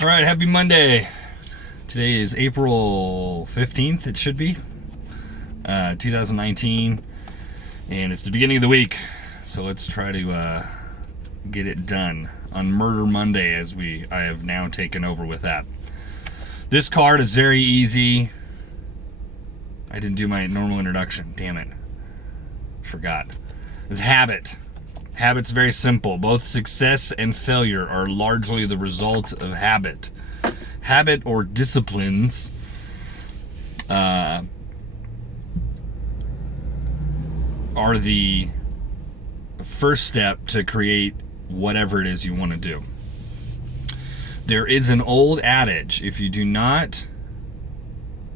All right, happy Monday. Today is April 15th, it should be, 2019, and it's the beginning of the week. So let's try to get it done on Murder Monday, as I have now taken over with that. This card is very easy. I didn't do my normal introduction, damn it. Forgot. It's habit. Habit's very simple. Both success and failure are largely the result of habit. Habit or disciplines are the first step to create whatever it is you want to do. There is an old adage: if you do not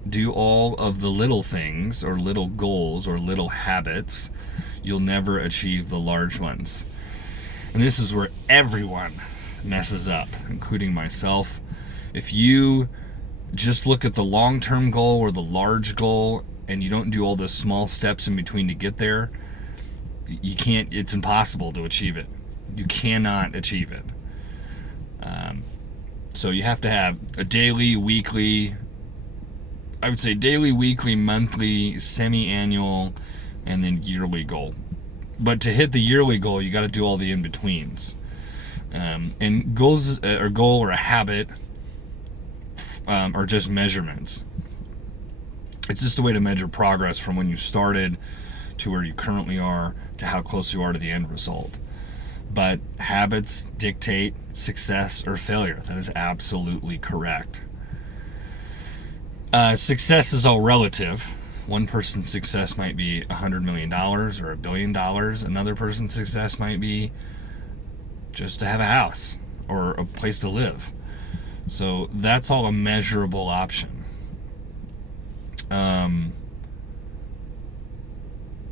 do all of the little things or little goals or little habits, you'll never achieve the large ones. And this is where everyone messes up, including myself. If you just look at the long-term goal or the large goal and you don't do all the small steps in between to get there, you can't, it's impossible to achieve it. You cannot achieve it. So you have to have a daily, weekly, I would say daily, weekly, monthly, semi-annual, and then yearly goal. But to hit the yearly goal, you got to do all the in-betweens. And goals, or goal or a habit, are just measurements. It's just a way to measure progress from when you started to where you currently are to how close you are to the end result. But habits dictate success or failure. That is absolutely correct. Success is all relative. One person's success might be $100 million or $1 billion. Another person's success might be just to have a house or a place to live. So that's all a measurable option.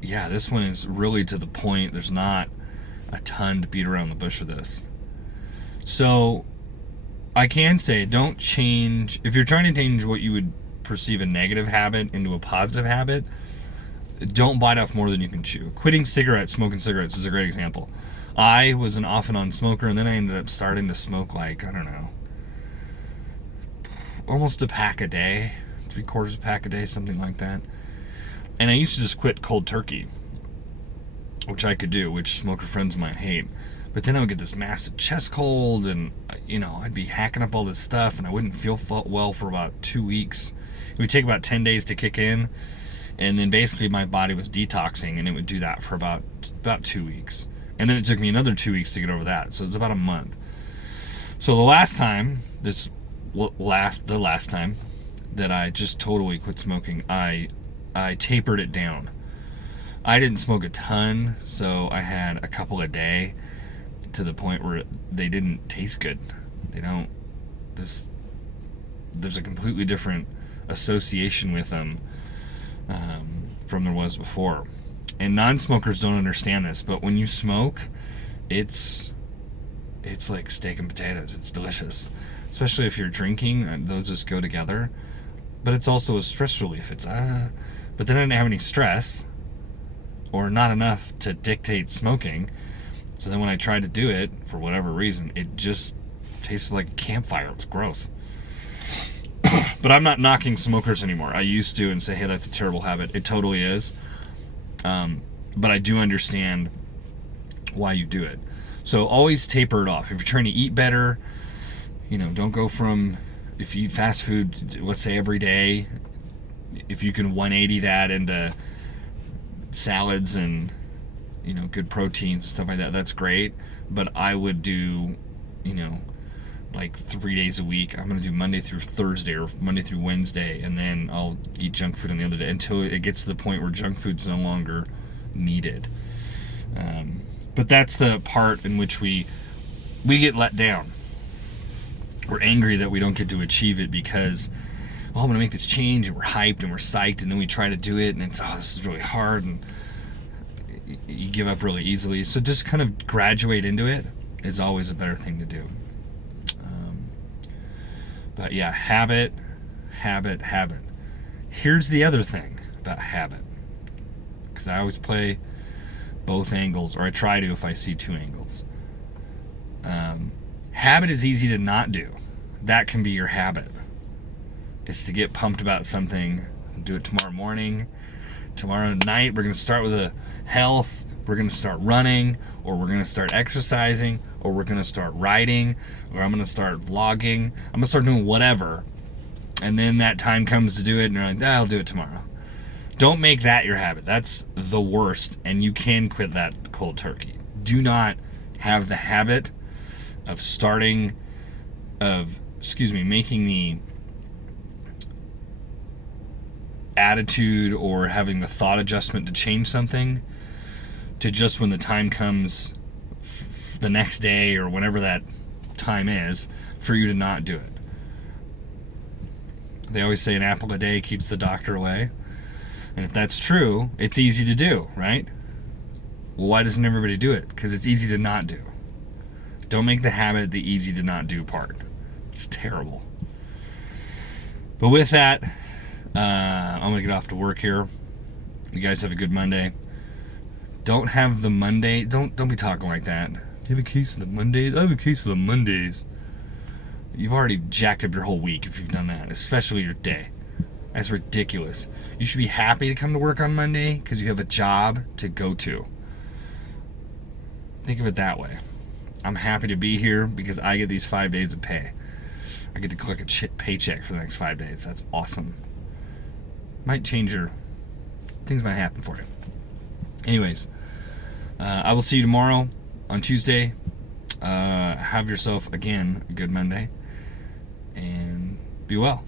Yeah, this one is really to the point. There's not a ton to beat around the bush with this. So I can say, don't change. If you're trying to change what you would perceive a negative habit into a positive habit, don't bite off more than you can chew. Quitting smoking cigarettes is a great example. I was an off and on smoker, and then I ended up starting to smoke, like, I don't know, almost a pack a day, 3/4 pack a day, something like that. And I used to just quit cold turkey, which I could do, which smoker friends might hate. But then I would get this massive chest cold, and I'd be hacking up all this stuff, and I wouldn't feel well for about 2 weeks. It would take about 10 days to kick in, and then basically my body was detoxing, and it would do that for about 2 weeks. And then it took me another 2 weeks to get over that, so it's about a month. So the last time that I just totally quit smoking, I tapered it down. I didn't smoke a ton, so I had a couple a day, to the point where they didn't taste good. There's a completely different association with them from there was before. And non-smokers don't understand this, but when you smoke, it's like steak and potatoes. It's delicious, especially if you're drinking. Those just go together. But it's also a stress relief. But then I didn't have any stress, or not enough to dictate smoking. So then when I tried to do it, for whatever reason, it just tasted like a campfire. It was gross. But I'm not knocking smokers anymore. I used to and say, hey, that's a terrible habit. It totally is. But I do understand why you do it. So always taper it off. If you're trying to eat better, don't go from, if you eat fast food, let's say every day, if you can 180 that into salads and good proteins, stuff like that, that's great. But I would do like 3 days a week. I'm going to do Monday through Thursday or Monday through Wednesday, and then I'll eat junk food on the other day until it gets to the point where junk food's no longer needed. But that's the part in which we get let down. We're angry that we don't get to achieve it because, I'm going to make this change, and we're hyped and we're psyched, and then we try to do it, and it's, this is really hard, and you give up really easily. So just kind of graduate into it is always a better thing to do. But yeah, habit. Here's the other thing about habit, because I always play both angles, or I try to if I see two angles. Habit is easy to not do. that can be your habit. Is to get pumped about something. Do it tomorrow morning. Tomorrow night, we're going to start with a health. We're going to start running, or we're going to start exercising, or we're going to start writing, or I'm going to start vlogging. I'm going to start doing whatever. And then that time comes to do it, and you're like, I'll do it tomorrow. Don't make that your habit. That's the worst, and you can quit that cold turkey. Do not have the habit of making the attitude or having the thought adjustment to change something to just when the time comes the next day or whenever that time is for you to not do it. They always say an apple a day keeps the doctor away. And if that's true, it's easy to do, right? Well, why doesn't everybody do it? Because it's easy to not do. Don't make the habit the easy to not do part. It's terrible. But with that, I'm going to get off to work here. You guys have a good Monday. Don't have the Monday. Don't be talking like that. Do you have a case of the Mondays? I have a case of the Mondays. You've already jacked up your whole week if you've done that, especially your day. That's ridiculous. You should be happy to come to work on Monday because you have a job to go to. Think of it that way. I'm happy to be here because I get these 5 days of pay. I get to collect a paycheck for the next 5 days. That's awesome. Might change things might happen for you. Anyways, I will see you tomorrow on Tuesday. Have yourself, again, a good Monday. And be well.